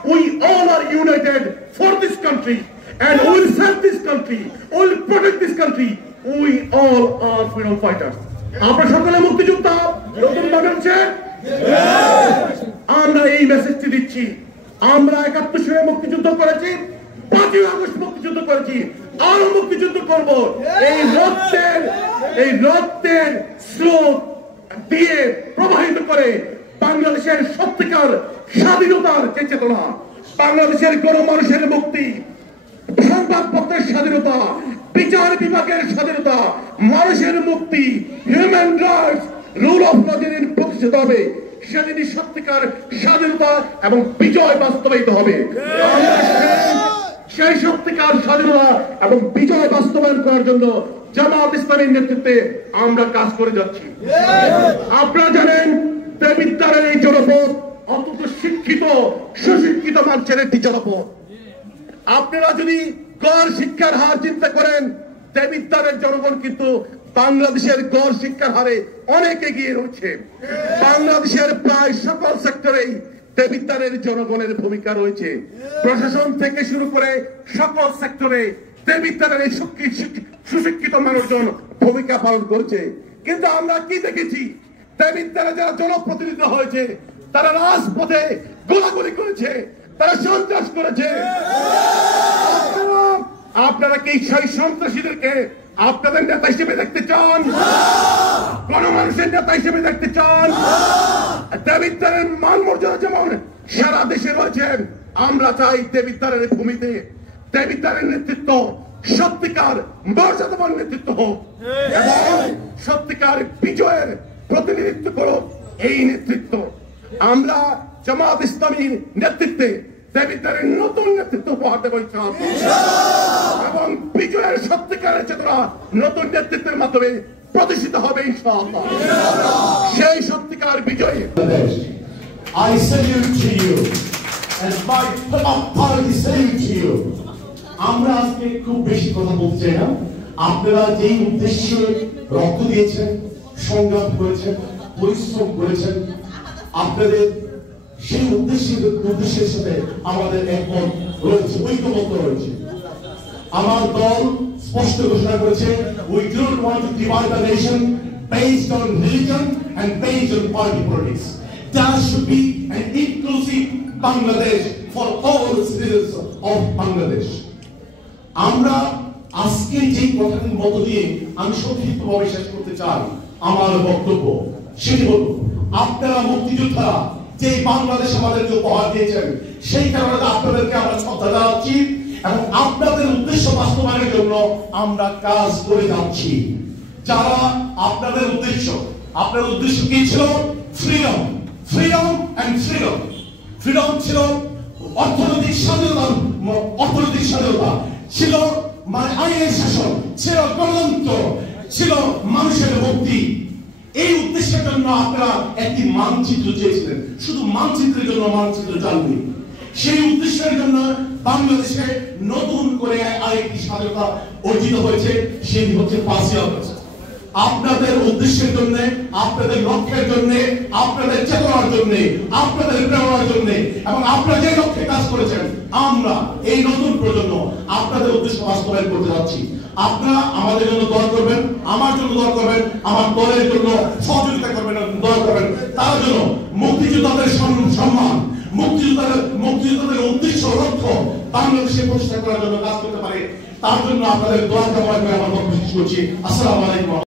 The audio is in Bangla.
We all are united for this country and we will serve this country, we will protect this country. We all are freedom fighters. আপনারা সকলে মুক্তিযোদ্ধা, নতুন বাংলাদেশের আমরা এই মেসেজটি দিচ্ছি। আমরা ৭১ সালে মুক্তিযুদ্ধ করেছি, ৫ই আগস্ট মুক্তিযুদ্ধ করেছি, আরো মুক্তিযুদ্ধ করব। এই রক্তের স্রোত দিয়ে প্রবাহিত করে বাংলাদেশের সত্যিকার স্বাধীনতার যে চেতনা, বাংলাদেশের গণমানুষের মুক্তি, সংবাদপত্রের স্বাধীনতা, বিচার বিভাগের স্বাধীনতা, মানুষের মুক্তি, human rights, rule of law যেদিন প্রতিষ্ঠিত হবে সেদিনই সত্যিকার স্বাধীনতা এবং বিজয় বাস্তবায়িত হবে। সেই সত্যিকার স্বাধীনতা এবং বিজয় বাস্তবায়ন করার জন্য জামাত ইসলামীর নেতৃত্বে আমরা কাজ করে যাচ্ছি। আপনারা জানেন দেবিদ্বারের এই জনপদ অত্যন্ত শিক্ষিত সুশিক্ষিত মানুষের একটি জনপদ। আপনারা যদি গড় শিক্ষার হার চিন্তা করেন, দেবিদ্বারের জনগণ কিন্তু বাংলাদেশের গড় শিক্ষার হারে অনেক এগিয়ে রয়েছে। বাংলাদেশের প্রায় সকল সেক্টরেই দেবিদ্বারের জনগণের ভূমিকা রয়েছে। প্রশাসন থেকে শুরু করে সকল সেক্টরে দেবিদ্বারের এই সুশিক্ষিত মানুষজন ভূমিকা পালন করছে। কিন্তু আমরা কি দেখেছি, দেবিদ্বারে যারা জনপ্রতিনিধি হয়েছে তারা রাজপথে গোলাগুলি করেছে, তারা সন্ত্রাস করেছে। আপনারা কি সেই সন্ত্রাসীদেরকে আপনাদের নেতা হিসেবে দেখতে চান? গণমানুষের নেতা হিসেবে দেখতে চান? দেবিদ্বারের মান মর্যাদা যেমন সারা দেশে রয়েছে, আমরা চাই দেবিদ্বারের ভূমিতে দেবিদ্বারের নেতৃত্ব সত্যিকার মর্যাদাবান নেতৃত্ব হোক এবং সত্যিকার বিজয়ের প্রতিনিধিত্ব করুক এই নেতৃত্ব। আমরা জামাত ইসলামীর নেতৃত্বে দেবিদ্বারের নতুন নেতৃত্ব উপহার দেব এবং বিজয়ের সত্যিকারের চেতনা নতুন নেতৃত্বের মাধ্যমে প্রতিষ্ঠিত হবে ইনশাআল্লাহ। সেই সত্যিকার বিজয়। I salute to you and my party salute to you. আমরা আজকে খুব বেশি কথা বলতে চাই না। আপনারা যেই উদ্দেশ্যে রক্ত দিয়েছেন, সংগ্রাম করেছেন, পরিশ্রম করেছেন, আপনাদের সেই উদ্দেশ্যের সাথে আমাদের একমত রয়েছে, ঐক্যবদ্ধ রয়েছে। আমার দল স্পষ্ট ঘোষণা করেছে, we do not want to divide the nation based on religion and based on party politics. There should be an inclusive Bangladesh for all citizens of Bangladesh. আমরা আজকে যে কথাটির মধ্য দিয়ে আমি সংক্ষিপ্তভাবে শেষ করতে চাই আমার বক্তব্য, সেটি হল আপনারা মুক্তিযোদ্ধারা যে বাংলাদেশ আমাদেরকে উপহার দিয়েছেন, সেই কারণে আপনাদেরকে আমরা শ্রদ্ধা জানাচ্ছি এবং আপনাদের উদ্দেশ্য বাস্তবায়নের জন্য আমরা কাজ করে যাচ্ছি। যারা আপনাদের উদ্দেশ্য কি ছিল? Freedom, freedom and freedom. Freedom ছিল অর্থনৈতিক স্বাধীনতা, ছিল মানে আইনের শাসন, ছিল গণতন্ত্র, ছিল মানুষের মুক্তি। এই উদ্দেশ্যের জন্য আপনারা একটি মানচিত্র চেয়েছিলেন, শুধু মানচিত্রের জন্য মানচিত্র চাননি। সেই উদ্দেশ্যের জন্য বাংলাদেশে নতুন করে আরেকটি স্বাধীনতা অর্জিত হয়েছে, সেটি হচ্ছে ৫ই আগস্ট। আপনাদের উদ্দেশ্যের জন্য, আপনাদের লক্ষ্যের জন্য, আপনাদের চেতনার জন্য, আপনাদের প্রেরণার জন্য এবং আপনারা যে লক্ষ্যে কাজ করেছেন, আমরা এই নতুন প্রজন্ম আপনাদের উদ্দেশ্য বাস্তবায়ন করতে যাচ্ছি। আপনারা আমাদের জন্য দোয়া করবেন, আমার জন্য দোয়া করবেন, আমার দলের জন্য সহযোগিতা করবেন, দোয়া করবেন। তার জন্য মুক্তিযোদ্ধাদের সম্মান, মুক্তিযোদ্ধাদের উদ্দেশ্য লক্ষ্য বাংলাদেশে প্রতিষ্ঠা করার জন্য কাজ করতে পারে, তার জন্য আপনাদের দোয়া কামনা করে আমার বক্তব্য শেষ করছি। আসসালামু আলাইকুম।